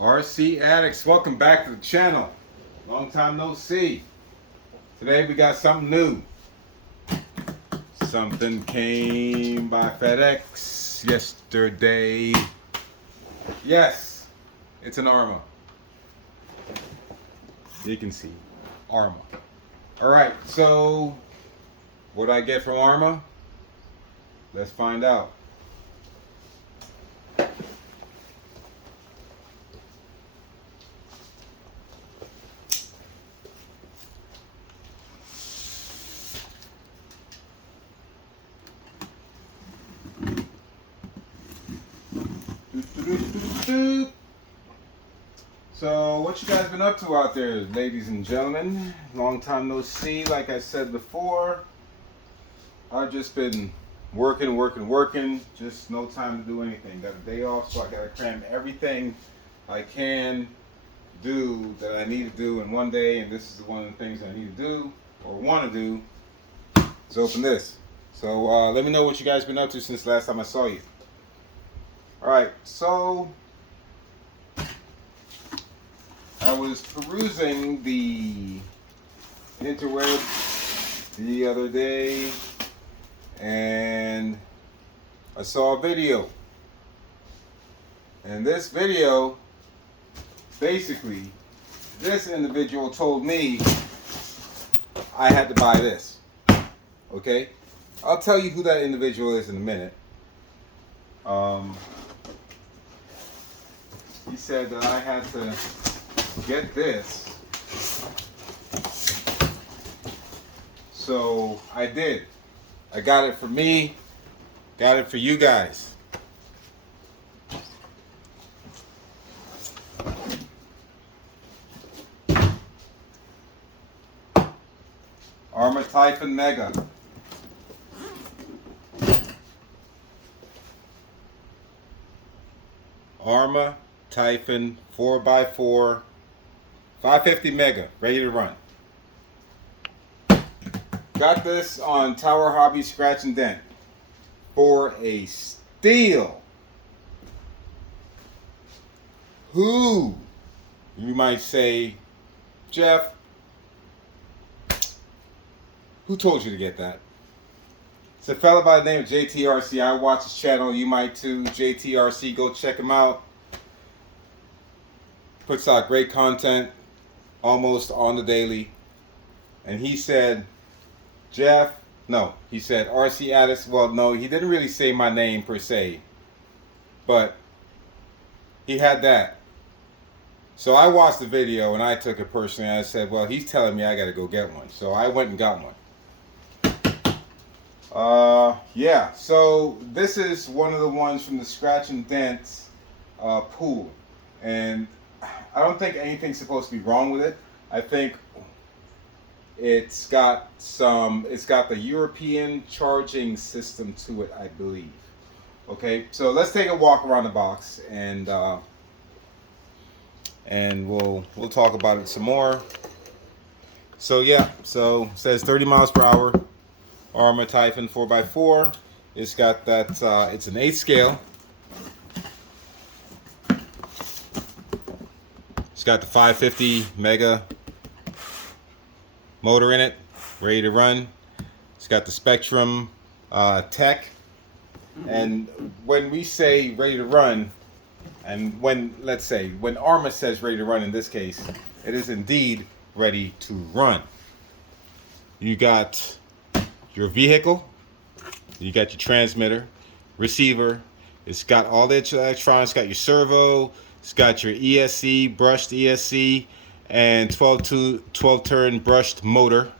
RC Addicts, welcome back to the channel. Long time no see. Today we got something new. Something came by FedEx yesterday. Yes, it's an Arrma. You can see, Arrma. Alright, so what did I get from Arrma? Let's find out. So what you guys been up to out there, ladies and gentlemen? Long time no see. Like I said before, I've just been working. Just no time to do anything. Got a day off, so I gotta cram everything I can do that I need to do in one day. And this is one of the things I need to do or want to do is open this. So let me know what you guys been up to since last time I saw you. Alright, so I was perusing the interwebs the other day and I saw a video. And this video, basically, this individual told me I had to buy this. Okay? I'll tell you who that individual is in a minute. He said that I had to get this. So I did. I got it for me, got it for you guys. Arrma Typhon Mega. Arrma Typhon 4x4 550 mega, ready to run. Got this on Tower Hobby Scratch and Dent for a steal. Who, you might say, Jeff, who told you to get that? It's a fella by the name of JTRC. I watch his channel. You might too. JTRC, go check him out. Puts out great content almost on the daily. And he said, Jeff, no, he said RC Addicts. Well, no, he didn't really say my name per se, but he had that. So I watched the video and I took it personally. I said, well, he's telling me I got to go get one. So I went and got one. Yeah, so this is one of the ones from the Scratch and Dent pool. And I don't think anything's supposed to be wrong with it. I think it's got the European charging system to it, I believe. Okay, so let's take a walk around the box and we'll talk about it some more. So yeah, so it says 30 miles per hour. Arrma Typhon 4x4. It's got that, it's an 8 scale. It's got the 550 mega motor in it, ready to run. It's got the Spectrum tech. And when we say ready to run, and when, let's say, when Arrma says ready to run in this case, it is indeed ready to run. You got your vehicle, you got your transmitter, receiver, it's got all the electronics, got your servo, it's got your ESC, brushed ESC, and 12 turn brushed motor.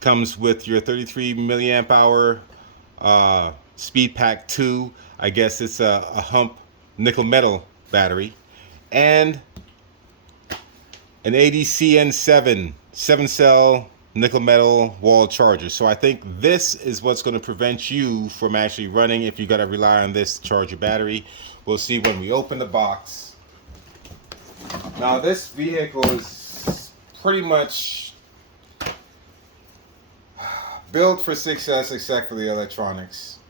Comes with your 33 milliamp hour Speed Pack 2. I guess it's a hump nickel metal battery, and an ADCN7 7-cell nickel metal wall charger. So I think this is what's going to prevent you from actually running if you got to rely on this to charge your battery. We'll see when we open the box. Now this vehicle is pretty much built for success except for the electronics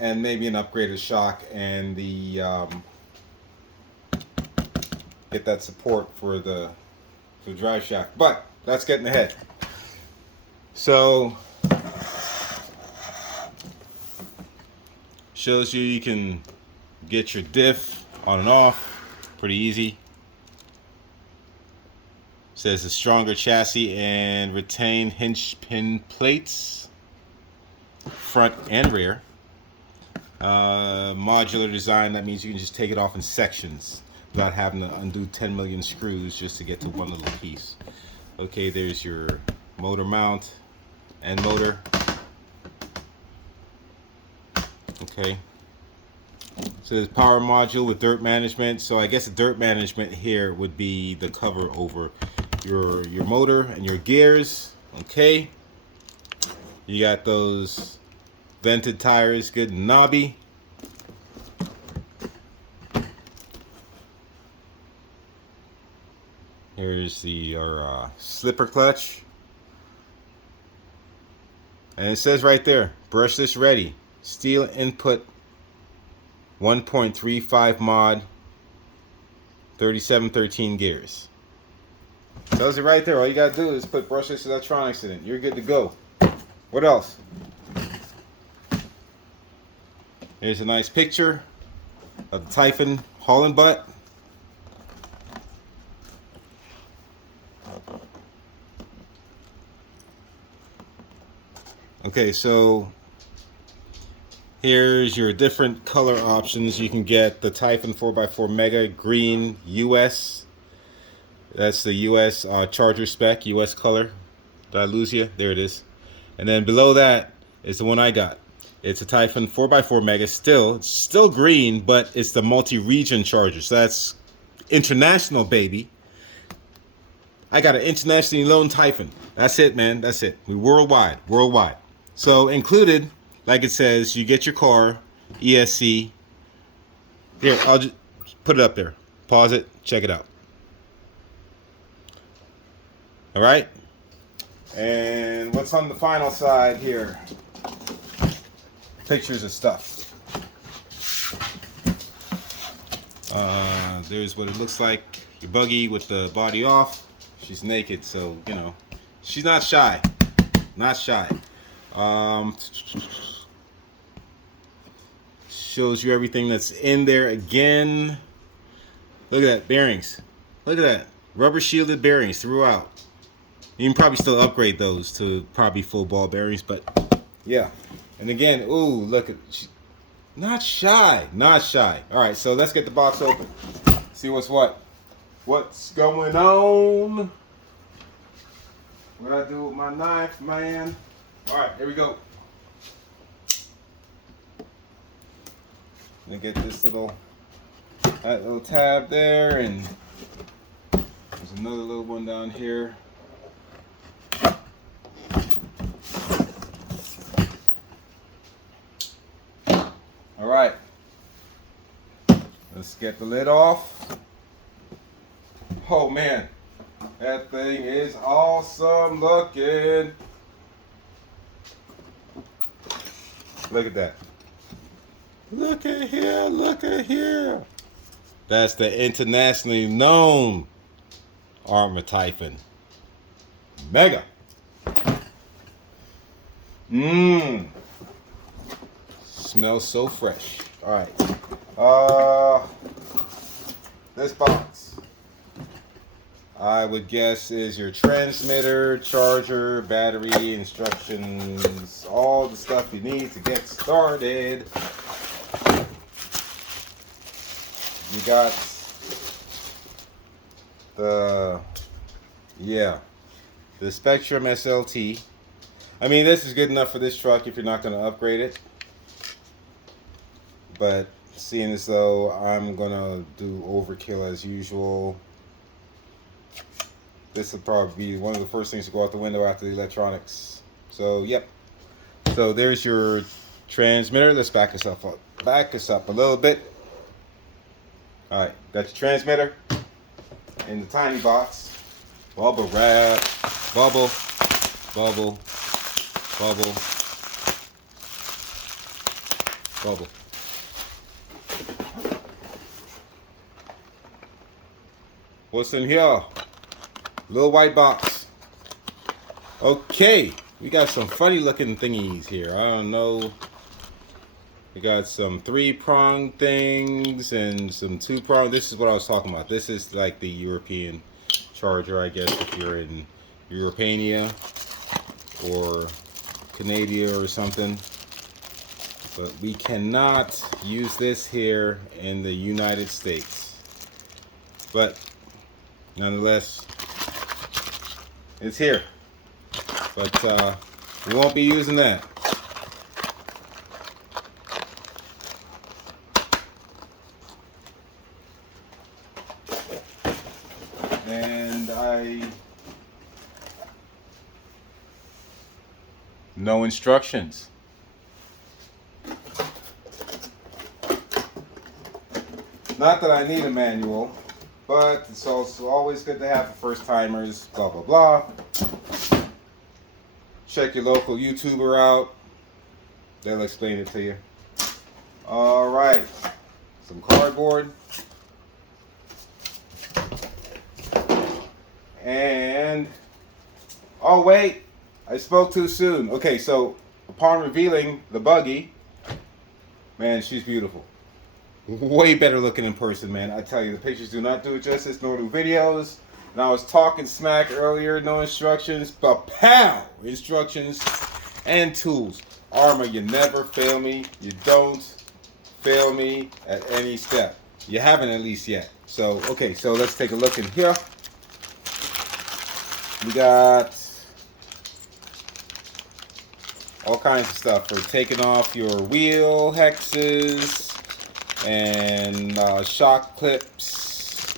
and maybe an upgraded shock and the get that support for the drive shaft. But that's getting ahead. So shows you can get your diff on and off pretty easy. Says a stronger chassis and retained hinge pin plates, front and rear. Modular design, that means you can just take it off in sections without having to undo 10 million screws just to get to one little piece. Okay, there's your motor mount and motor. Okay. So there's power module with dirt management. So I guess the dirt management here would be the cover over your motor and your gears. Okay. You got those vented tires, good and knobby. Here's our slipper clutch. And it says right there, brushless ready. Steel input 1.35 mod, 3713 gears. Tells it right there. All you gotta do is put brushless electronics in it. You're good to go. What else? Here's a nice picture of the Typhon hauling butt. Okay, so here's your different color options. You can get the Typhon 4x4 Mega Green US. That's the US Charger spec, US color. Did I lose you? There it is. And then below that is the one I got. It's a Typhon 4x4 Mega still. It's still green, but it's the multi-region Charger. So that's international, baby. I got an internationally known Typhon. That's it, man. That's it. We're worldwide. Worldwide. So included, like it says, you get your car, ESC. Here, I'll just put it up there. Pause it. Check it out. All right. And what's on the final side here? Pictures of stuff. There's what it looks like. Your buggy with the body off. She's naked, so you know she's not shy. Not shy. Shows you everything that's in there again. Look at that, bearings. Look at that, rubber shielded bearings throughout. You can probably still upgrade those to probably full ball bearings, but yeah. And again, ooh, look at, not shy, not shy. All right, so let's get the box open. See what's what. What's going on? What I do with my knife, man? All right, here we go. Let me get this little tab there, and there's another little one down here. All right, let's get the lid off. Oh man, that thing is awesome looking. Look at that. Look at here, look at here. That's the internationally known Arrma Typhon Mega. Smells so fresh. All right. This box, I would guess, is your transmitter, charger, battery, instructions, all the stuff you need to get started. You got the Spectrum SLT. I mean, this is good enough for this truck if you're not going to upgrade it. But seeing as though I'm going to do overkill as usual, this will probably be one of the first things to go out the window after the electronics. So, yep. So there's your transmitter. Let's back this up. Back this up a little bit. All right, got your transmitter in the tiny box. Bubble wrap. Bubble. Bubble. Bubble. Bubble. What's in here? Little white box. Okay, we got some funny looking thingies here. I don't know. We got some 3-prong things and some 2-prong. This is what I was talking about. This is like the European charger, I guess, if you're in Europania or Canada or something. But we cannot use this here in the United States. But nonetheless, it's here. But we won't be using that. And no instructions. Not that I need a manual, but it's also always good to have for first timers, blah, blah, blah. Check your local YouTuber out. They'll explain it to you. All right, some cardboard. And, oh wait, I spoke too soon. Okay, so upon revealing the buggy, man, she's beautiful. Way better looking in person, man. I tell you, the pictures do not do it justice, nor do videos. And I was talking smack earlier, no instructions, but pow! Instructions and tools. Arrma, you never fail me. You don't fail me at any step. You haven't at least yet. So, okay, so let's take a look in here. We got all kinds of stuff for taking off your wheel hexes and shock clips,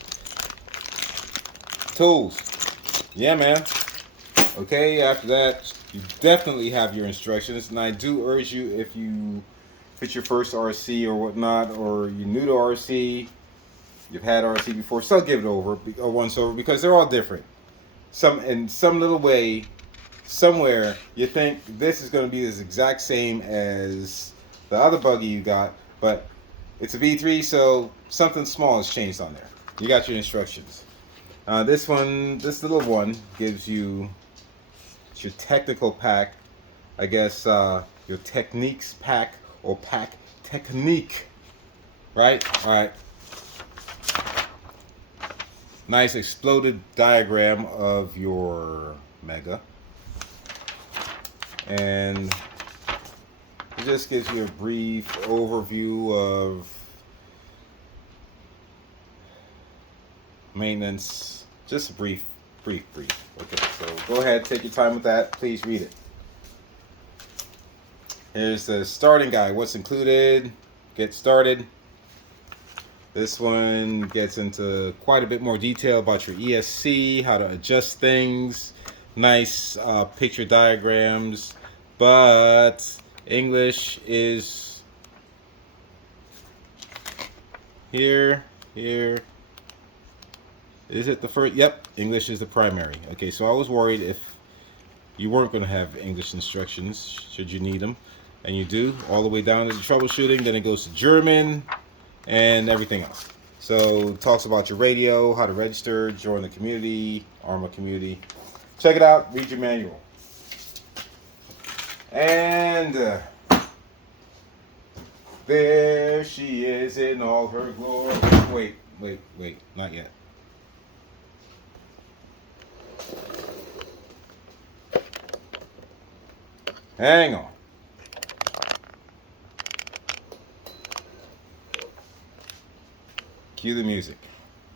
tools. Yeah, man. Okay, after that, you definitely have your instructions, and I do urge you, if it's your first RC or whatnot, or you're new to RC, you've had RC before, still give it over, or once over, because they're all different. In some little way, somewhere, you think this is going to be this exact same as the other buggy you got, but it's a V3, so something small has changed on there. You got your instructions. This little one gives you your technical pack, I guess, your techniques pack, or pack technique, right? All right. Nice exploded diagram of your Mega, and it just gives you a brief overview of maintenance. Just a brief. Okay, so go ahead, take your time with that. Please read it. Here's the starting guide. What's included? Get started. This one gets into quite a bit more detail about your ESC, how to adjust things, nice picture diagrams, but English is here. Is it the first? Yep, English is the primary. Okay, so I was worried if you weren't going to have English instructions, should you need them, and you do, all the way down to the troubleshooting. Then it goes to German and everything else. So it talks about your radio, how to register, join the community, Arrma community. Check it out, read your manual. And there she is in all her glory. Wait, not yet. Hang on. Cue the music.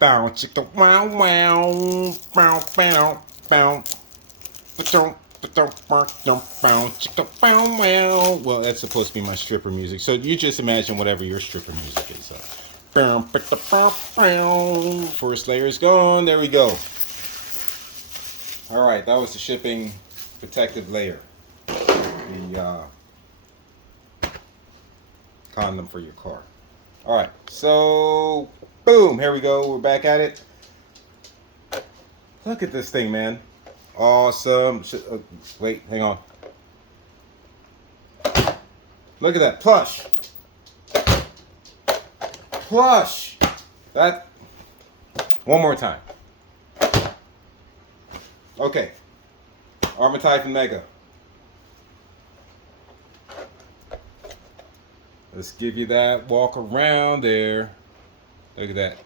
Bow chicka wow wow. Bow bow bow. Well, that's supposed to be my stripper music. So you just imagine whatever your stripper music is. First layer is gone. There we go. All right, that was the shipping protective layer. The condom for your car. All right, so boom, here we go. We're back at it. Look at this thing, man. Awesome. Wait, hang on. Look at that. Plush. That. One more time. Okay, Arrma Typhon Mega. Let's give you that walk around there. Look at that.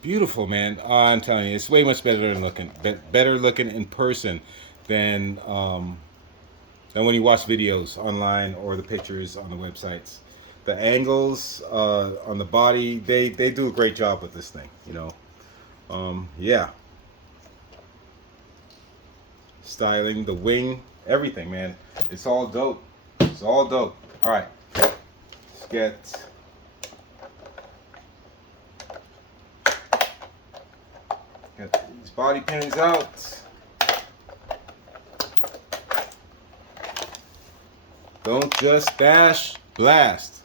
Beautiful, man. Oh, I'm telling you, it's way much better looking. Better looking in person than when you watch videos online or the pictures on the websites. The angles on the body, they do a great job with this thing. You know, yeah. Styling, the wing, everything, man. It's all dope. It's all dope. All right, let's get. Get these body pins out. Don't just dash, blast.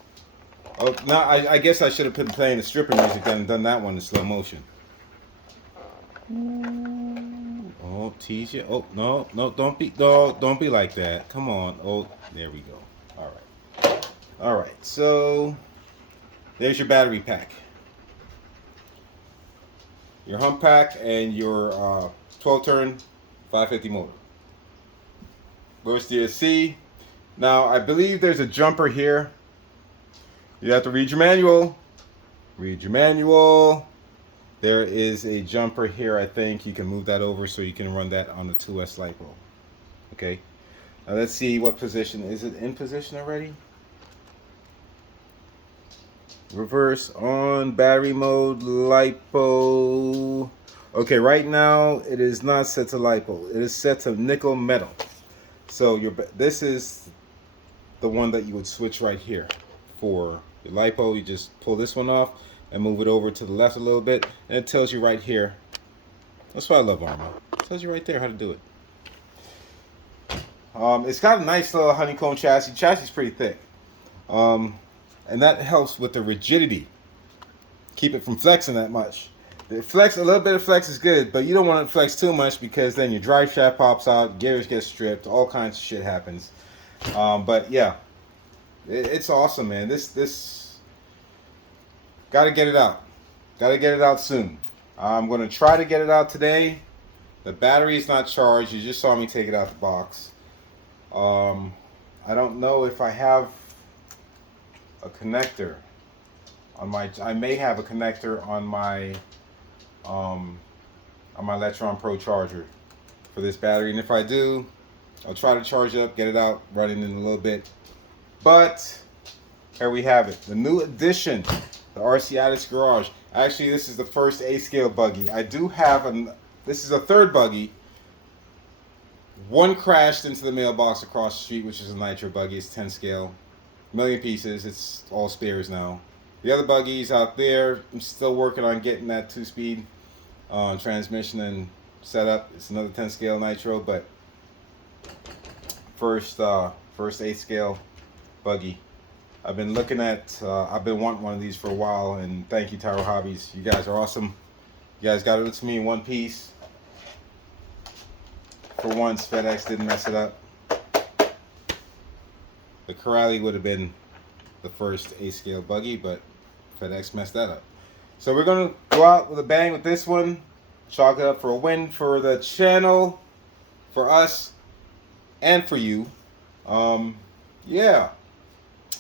Oh, no, I guess I should have been playing the stripper music and done that one in slow motion. Oh, tease you. Oh, no, don't be like that. Come on. Oh, there we go. All right. So there's your battery pack, your hump pack, and your 12-turn 550 motor. Where's the C? Now, I believe there's a jumper here. You have to read your manual. Read your manual. There is a jumper here, I think. You can move that over so you can run that on the 2S LiPo. Okay. Now, let's see what position. Is it in position already? Reverse on battery mode, LiPo. Okay, right now it is not set to LiPo. It is set to nickel metal. So this is the one that you would switch right here for your LiPo. You just pull this one off and move it over to the left a little bit, and it tells you right here. That's why I love Arrma. It tells you right there how to do it. It's got a nice little honeycomb chassis. Chassis is pretty thick, and that helps with the rigidity. Keep it from flexing that much. The flex, a little bit of flex is good, but you don't want to flex too much because then your drive shaft pops out, gears get stripped, all kinds of shit happens. But yeah, it's awesome, man. This gotta get it out. Gotta get it out soon. I'm gonna try to get it out today. The battery is not charged. You just saw me take it out the box. I don't know if I have a connector on my. I may have a connector on my Electron Pro charger for this battery, and if I do, I'll try to charge it up, get it out, running in a little bit. But here we have it, the new addition, the RC Addicts Garage. Actually, this is the first A-scale buggy. I do have this is a third buggy. One crashed into the mailbox across the street, which is a nitro buggy. It's 10 scale, million pieces. It's all spares now. The other buggies out there, I'm still working on getting that 2-speed transmission and set up. It's another 10 scale nitro, but first 8 scale buggy. I've been looking at, I've been wanting one of these for a while, and thank you, Tyro Hobbies. You guys are awesome. You guys got it to me in one piece. For once, FedEx didn't mess it up. The Corrali would have been the first 8 scale buggy, but FedEx messed that up. So we're going to go out with a bang with this one. Chalk it up for a win for the channel, for us, and for you. Yeah.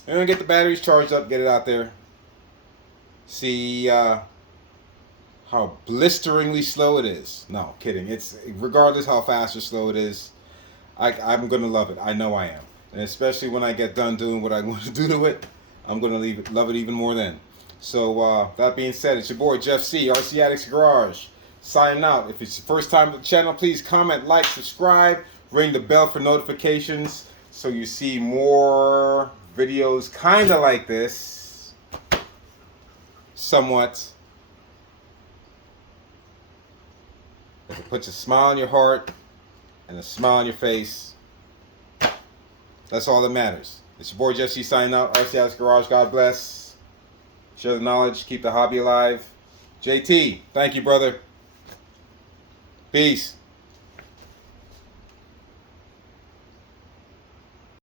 We're going to get the batteries charged up, get it out there. See how blisteringly slow it is. No, kidding. It's regardless how fast or slow it is, I'm going to love it. I know I am. And especially when I get done doing what I want to do to it, I'm going to love it even more then. So that being said, it's your boy Jeff C, RC Addicts Garage, signing out. If it's your first time to the channel, please comment, like, subscribe, ring the bell for notifications so you see more videos kind of like this, somewhat. If it puts a smile on your heart and a smile on your face, that's all that matters. It's your boy Jeff C signing out. RC Addicts Garage. God bless. Share the knowledge. Keep the hobby alive. JT, thank you, brother. Peace.